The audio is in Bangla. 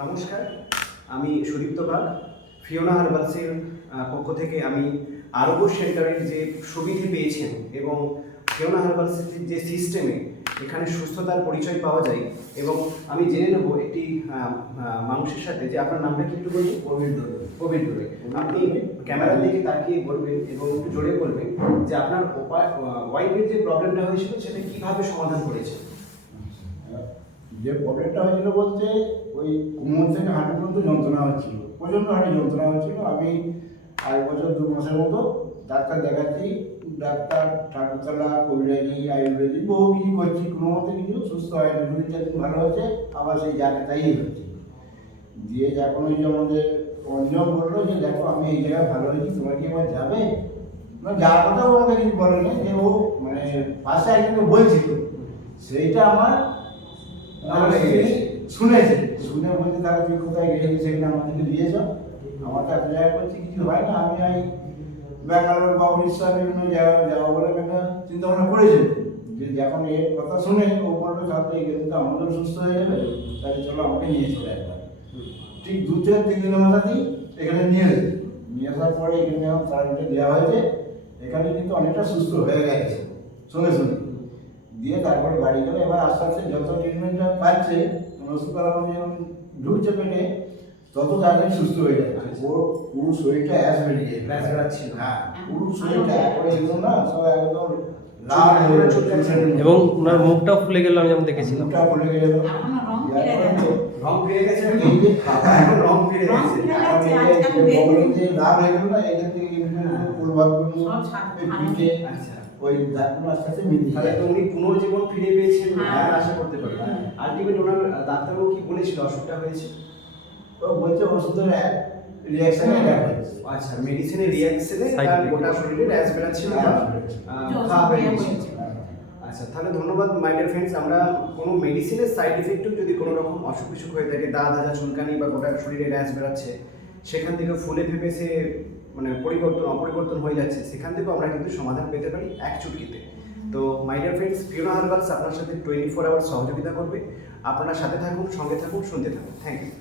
নমস্কার আমি সুদীপ্ত বাগ। ফিওনা হারবালসের পক্ষ থেকে আমি আরোগ্য সেন্টারের যে সুবিধে পেয়েছেন এবং ফিওনা হারবালসের যে সিস্টেমে এখানে সুস্থতার পরিচয় পাওয়া যায় এবং আমি জেনে নেব একটি মানুষের সাথে যে আপনার নামটা কি একটু বলুন কোভিড ধরে কোভিড আপনি ক্যামেরার দিকে তাকিয়ে বলবেন এবং একটু জোরে বলবেন যে আপনার ওয়াইফের যে প্রবলেমটা হয়েছিল সেটা কীভাবে সমাধান করেছে? যে প্রবলেমটা হয়েছিল বলতে ওই কোমর থেকে হাঁটু পর্যন্ত যন্ত্রণা হচ্ছিল, প্রচণ্ড হাঁটু যন্ত্রণা হচ্ছিল। আমি আট বছর, দু মাসের মতো ডাক্তার দেখাচ্ছি, ডাক্তার, ঠাকুরতলা কবিরাজি আয়ুর্বেদি, বহু কিছু করছি, কোনো মতে কিছু সুস্থ হয় না দুই চার দিন ভালো হচ্ছে আবার সেই জায়গায় তাই হচ্ছে। দিয়ে যখন ওই যে আমাদের অঞ্জন বলল যে, দেখো, আমি এই জায়গায় ভালো হয়েছি, তোমার কি এবার যাবে? না, যাওয়ার কথাও আমাকে কিছু বলেনি, যে ও মানে পাশে একজনকে বলছিল, সেইটা আমার আমার শুনেছে। শুনে বলছে তাহলে তুই কোথায় গেছিলি সেখানে আমাদেরকে দিয়েছ আমার তো জায়গা করছি কিছু হয় না। আমি এই ব্যাঙ্গালোর বা উড়িষ্যা বিভিন্ন জায়গায় যাব বলে একটা চিন্তা ভাবনা করেছিল যে যখন এর কথা শুনে ও বলল তাহলে এখানে তো আমাদের সুস্থ হয়ে যাবে। তাহলে চলো আমাকে নিয়ে চলে একবার। ঠিক দু থেকে তিন দিনের মাথাতেই এখানে নিয়ে এসেছে। নিয়ে আসার পরে এখানে সার্টিফিকেট দেওয়া হয়েছে। এখানে কিন্তু অনেকটা সুস্থ হয়ে গেছে। শুনে শুনে। দিয়ে তারপরে বাড়ি গেলে। এবার আস্তে আস্তে যত ট্রিটমেন্টটা পাচ্ছে মানে ওষুধপালা মানে যখন ঢুকছে পেটে তত তাড়াতাড়ি সুস্থ হয়ে যাচ্ছে ওর পুরো শরীরটা অ্যাস বেরিয়ে যায়। ব্যাস বেড়াচ্ছিল। হ্যাঁ পুরো শরীরটা একবারে একদম না সব একদম লাল হয়ে। এবং ওনার মুখটাও ফুলে গেল আমি যেমন দেখেছিলাম। মুখটা ফুলে গেল রং ফিরে গেছে? এখন রং ফিরে রং এই বগলের যে লাল হয়ে না থেকে পিঠে আচ্ছা। ওই দাঁতগুলো আস্তে আস্তে মিলিয়ে তাহলে তো উনি পুনর্জীবন ফিরে পেয়েছেন হ্যাঁ। আশা করতে পারি। হ্যাঁ। আলটিমেট ওনার ডাক্তারবাবু কি বলেছিল? অসুখটা হয়েছে? ও বলছে ওষুধের রিয়াকশনে হয়েছে। আচ্ছা মেডিসিনের রিয়াকশনে তার গোটা শরীরে র্যাশ বেড়াচ্ছিল বা হয়ে আচ্ছা তাহলে ধন্যবাদ মাই ডিয়ার ফ্রেন্ডস আমরা কোনো মেডিসিনের সাইড ইফেক্টেও যদি কোনো রকম অসুখ বিসুখ হয়ে থাকে, দাঁত হাজা চুলকানি বা গোটা শরীরে র্যাশ বেড়াচ্ছে সেখান থেকে ফুলে ফেপে সে মানে পরিবর্তন, অপরিবর্তন হয়ে যাচ্ছে, সেখান থেকেও আমরা কিন্তু সমাধান পেতে পারি এক চুটকিতে। তো মাই ডিয়ার ফ্রেন্ডস পিওনা হারবালস আপনার সাথে টোয়েন্টি ফোর আওয়ার সহযোগিতা করবে। আপনারা সাথে থাকুন, সঙ্গে থাকুন, শুনতে থাকুন। Thank you